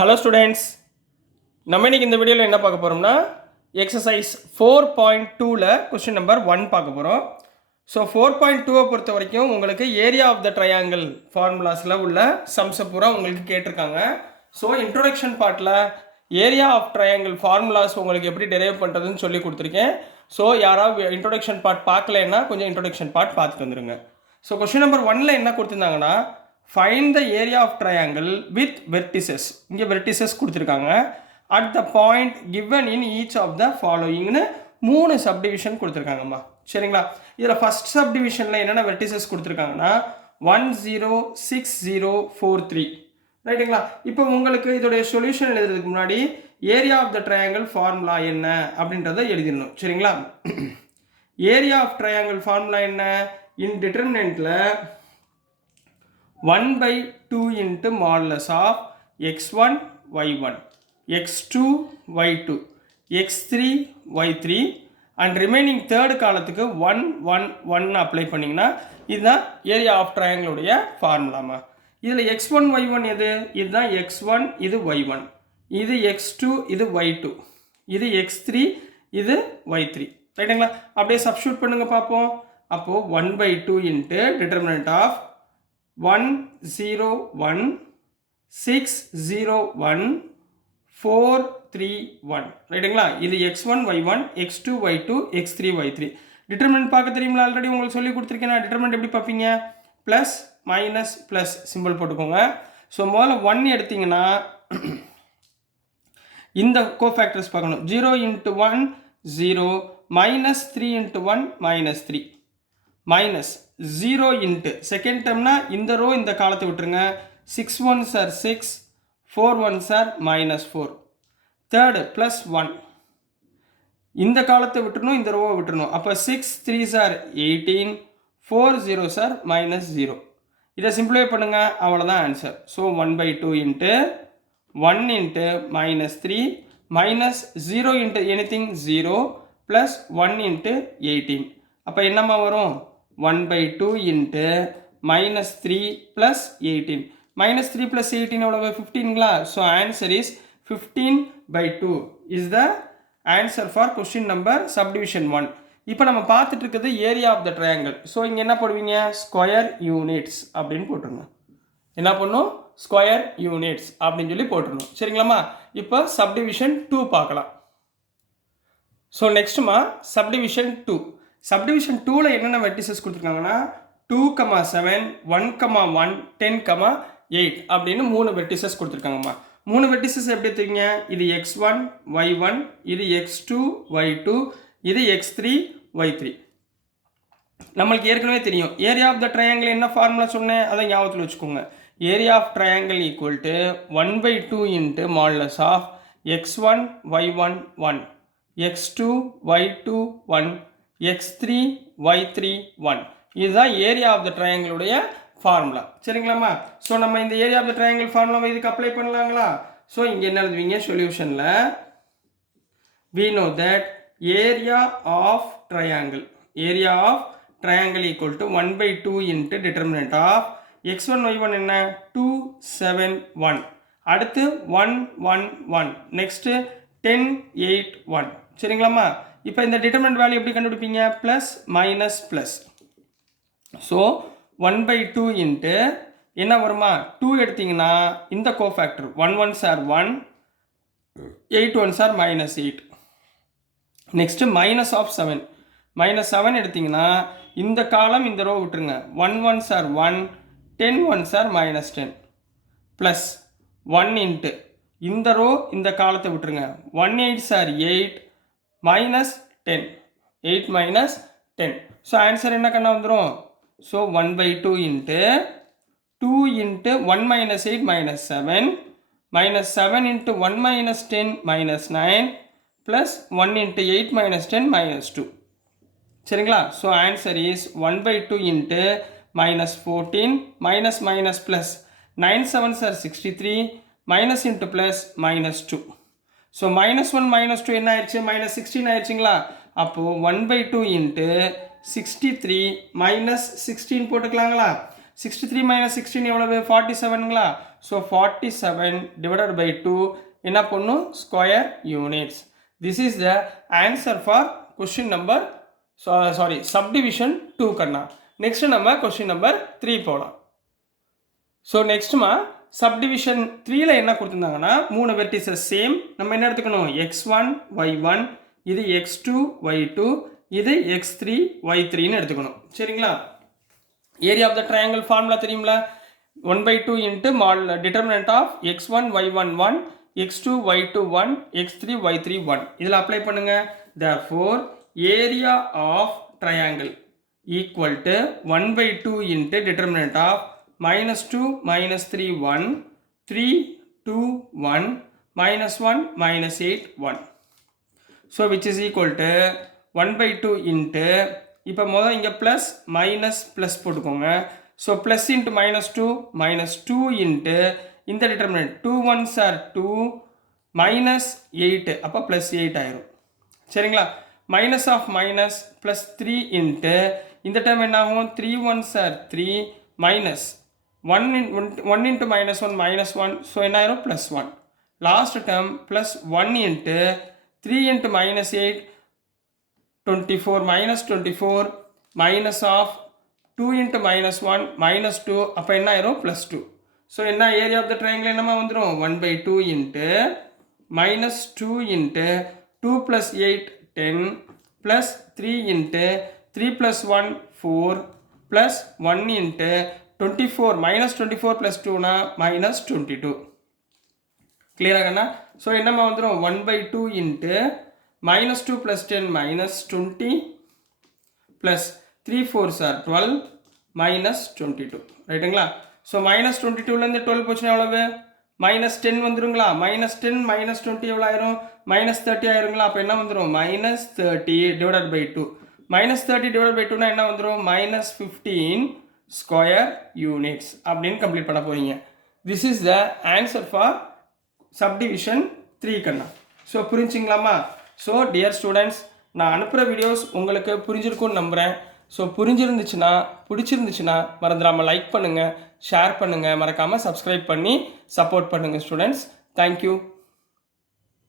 Hello students, நம்ம இன்றைக்கி இந்த வீடியோவில் என்ன பார்க்க போகிறோம்னா எக்ஸசைஸ் 4.2ல் கொஸ்டின் நம்பர் 1 பார்க்க போகிறோம். ஸோ 4.2 பொறுத்த வரைக்கும் உங்களுக்கு ஏரியா ஆஃப் த ட்ரையாங்கிள் ஃபார்முலாஸில் உள்ள சம்ஸை பூரா உங்களுக்கு கேட்டிருக்காங்க. ஸோ இன்ட்ரோடக்ஷன் பார்ட்டில் ஏரியா ஆஃப் ட்ரையாங்கிள் ஃபார்முலாஸ் உங்களுக்கு எப்படி டெரைவ் பண்ணுறதுன்னு சொல்லி கொடுத்துருக்கேன். ஸோ யாராவது இன்ட்ரோடக்ஷன் பார்ட் பார்க்கலன்னா கொஞ்சம் இன்ட்ரோடக்ஷன் பார்ட் பார்த்துட்டு வந்துடுங்க. ஸோ கொஸ்டின் நம்பர் 1ல் என்ன கொடுத்துருந்தாங்கன்னா find the area of triangle with vertices. இங்கே vertices கொடுத்துருக்காங்க. at the point given in each of the followingனு 3 subdivision கொடுத்துருக்காங்கம்மா. சரிங்களா? இதில் ஃபஸ்ட் சப்டிவிஷனில் என்னென்ன vertices கொடுத்துருக்காங்கன்னா 1 0 6 0 4 3. ரைட்டுங்களா? இப்போ உங்களுக்கு இதோடைய சொல்யூஷன் எழுதுறதுக்கு முன்னாடி area of the triangle formula என்ன அப்படின்றத எழுதிடணும். சரிங்களா? ஏரியா ஆஃப் ட்ரையாங்கிள் ஃபார்முலா என்ன? இன் டிட்டர்மினன்ட்டில் 1/2 into modulus of x1 y1 x2 y2 x3 y3 and remaining third காலத்துக்கு 1 1 1 அப்ளை பண்ணிங்கன்னா இதுதான் ஏரியா ஆஃப் ட்ரையாங்கிளுடைய ஃபார்முலாமா. இதில் x1 y1 எது? இதுதான் x1, இது y1, இது x2, இது y2, இது x3, இது y3. ரைட்டுங்களா? அப்படியே சப்ஸ்டியூட் பண்ணுங்க பார்ப்போம். அப்போது 1/2 into determinant of 1 0 1 6 0 1 4 3 1. ரைட்டுங்களா? இது x1 y1 x2 y2 x3 y3. Determinant பார்க்க தெரியுங்களா? ஆல்ரெடி உங்களுக்கு சொல்லி கொடுத்துருக்கேன். டிட்டர்மினன்ட் எப்படி பார்ப்பீங்க? ப்ளஸ் மைனஸ் ப்ளஸ் சிம்பிள் போட்டுக்கோங்க. ஸோ முதல்ல 1 எடுத்திங்கன்னா இந்த கோஃபேக்டர்ஸ் பார்க்கணும். 0 into 1 0 minus 3 into 1 minus 3 minus 0 into second டேர்ம்னா இந்த ரோ இந்த காலத்தை விட்டுருங்க. 6 1s are 6 4 1s are minus 4. Third plus 1 இந்த காலத்தை விட்டுறணும், இந்த ரோவை விட்டுறணும். அப்போ 6 3s are 18 4 0s are minus 0. இதை சிம்பிளிஃபை பண்ணுங்க, அவ்வளோதான் answer. So 1/2 into 1 into minus 3 minus 0 into anything 0 plus 1 into 18. அப்போ என்னம்மா வரும்? 1/2 into minus 3 plus 18. Minus 3 plus 18 எவ்வளவு? 15ங்களா? So answer is 15/2 is the answer for question number subdivision 1. இப்போ நம்ம பார்த்துட்டு இருக்கிறது area of the triangle. So இங்கே என்ன போடுவீங்க? ஸ்கொயர் யூனிட்ஸ் அப்படின்னு போட்டுருங்க. என்ன பண்ணும்? ஸ்கொயர் யூனிட்ஸ் அப்படின்னு சொல்லி போட்டுருணும். சரிங்களாம்மா? இப்போ சப்டிவிஷன் 2 பார்க்கலாம். So நெக்ஸ்ட்டுமா subdivision 2. சப்டிவிஷன் 2ல் என்னென்ன வெர்டிசஸ் கொடுத்துருக்காங்கன்னா 2, 7 1, 1 10, 8 அப்படின்னு 3 வெர்டிசஸ் கொடுத்துருக்காங்கம்மா. 3 வெர்டிசஸ் எப்படி தெரியுங்க? இது x1 y1 இது x2 y2 இது x3 y3. நம்மளுக்கு ஏற்கனவே தெரியும் ஏரியா ஆஃப் த ட்ரையாங்கிள் என்ன ஃபார்முலா சொன்னேன், அதை ஞாபகத்தில் வச்சுக்கோங்க. Area of triangle equal to 1/2 into modulus of x1 y1 1 x2 y2 1 x3 y3 1. இதுதான் ஏரியா ஆஃப் த ட்ரையாங்கிளுடைய ஃபார்முலா. சரிங்களாம்மா? ஸோ நம்ம இந்த ஏரியா ஆஃப் த ட்ரையாங்கிள் ஃபார்முலாவை இதுக்கு அப்ளை பண்ணலாங்களா? ஸோ இங்கே என்ன எழுதுவீங்க? சொல்யூஷனில் we know that area of triangle equal to 1/2 into determinant of x1 y1 என்ன? 2 7 1. அடுத்து 1 1 1. நெக்ஸ்ட்டு 10 8 1. சரிங்களாம்மா? இப்போ இந்த டிட்டர்மினன்ட் வேல்யூ எப்படி கண்டுபிடிப்பீங்க? Plus minus plus. So 1/2 into என்ன வருமா? 2 எடுத்திங்கன்னா இந்த cofactor 1 1s are 1 8 1s are minus 8. Next minus of 7 minus 7 எடுத்திங்கன்னா இந்த காலம் இந்த ரோ விட்டுருங்க. 1 1s are 1 10 1s are minus 10 plus 1 into இந்த ரோ இந்த காலத்தை விட்டுருங்க. 1 8s are 8 minus 10 8 minus 10. So answer என்ன கண்ணா வந்துடும்? So 1/2 into 2 into 1 minus 8 minus 7 minus 7 into 1 minus 10 minus 9 plus 1 into 8 minus 10 minus 2. சரிங்களா? So answer is 1/2 into minus 14 minus minus plus 9 7s are 63 minus into plus minus 2. So minus 1 minus 2 என்ன ஆயிடுச்சு? Minus 16 ஆயிடுச்சுங்களா? அப்போது 1/2 into 63 minus 16 போட்டுக்கலாங்களா? 63 minus 16 எவ்வளவு? 47ங்களா? So 47 divided by 2 என்ன பண்ணும் square units. This is the answer for question number subdivision 2 கண்ணா. Next நம்ம question number 3 போகலாம். So நெக்ஸ்ட்மா subdivision 3ல என்ன கொடுத்துருந்தாங்கன்னா 3 வெர்டிசஸ் சேம். நம்ம என்ன எடுத்துக்கணும் x1 y1, இது x2 y2, இது x3 y3ன்னு எடுத்துக்கணும். சரிங்களா? Area of the triangle formula தெரியுங்களா? 1/2 into determinant of x1 y1 1, x2 y2 1, x3 y3 1. இதில் அப்ளை பண்ணுங்க. therefore area of triangle equal to 1/2 into determinant of -2 -3 1, 3 2 1, -1 -8 1. so which is equal to 1/2 into இப்போ முதல் இங்கே plus minus plus போட்டுக்கோங்க. So plus into -2 -2 into இந்த determinant 2 1s are 2 -8 அப்போ +8 ஆயிரும். சரிங்களா? Minus of minus plus 3 into இந்த டைம் என்ன ஆகும் 3 1s are 3 minus 1 into -1 -1 so என்ன ஆயிரும் +1. Last term plus 1 into 3 into -8 24 -24 minus of 2 into -1 -2 அப்போ என்ன ஆயிரும் +2. ஸோ என்ன ஏரியா ஆஃப் த ட்ரையாங்கிள் என்னமா வந்துடும் 1/2 into -2 into 2 + 8 10 plus 3 into 3 + 1 4 plus 1 into 24 -24 + 2னா -22. கிளியராகண்ணா? ஸோ என்னமா வந்துடும் 1/2 இன்ட்டு -2 + 10 -20 ப்ளஸ் 3 4s are 12 -22. ரைட்டுங்களா? ஸோ -22லேருந்து 12 போச்சுன்னா எவ்வளவு -10 வந்துருங்களா? -10 -20 எவ்வளோ ஆயிரும் -30 ஆயிருங்களா? அப்போ என்ன வந்துடும் -30 divided by 2. -30 divided by 2னா என்ன வந்துடும் -15 ஸ்கொயர் யூனிட்ஸ் அப்படின்னு கம்ப்ளீட் பண்ண போறீங்க. This is the answer for subdivision 3 கண்ணா. ஸோ புரிஞ்சுங்களாமா? ஸோ டியர் ஸ்டூடெண்ட்ஸ், நான் அனுப்புகிற வீடியோஸ் உங்களுக்கு புரிஞ்சிருக்கும்னு நம்புகிறேன். ஸோ பிடிச்சிருந்துச்சுன்னா மறந்துடாமல் லைக் பண்ணுங்கள், ஷேர் பண்ணுங்கள், மறக்காமல் சப்ஸ்கிரைப் பண்ணி சப்போர்ட் பண்ணுங்கள் ஸ்டூடெண்ட்ஸ். தேங்க்யூ.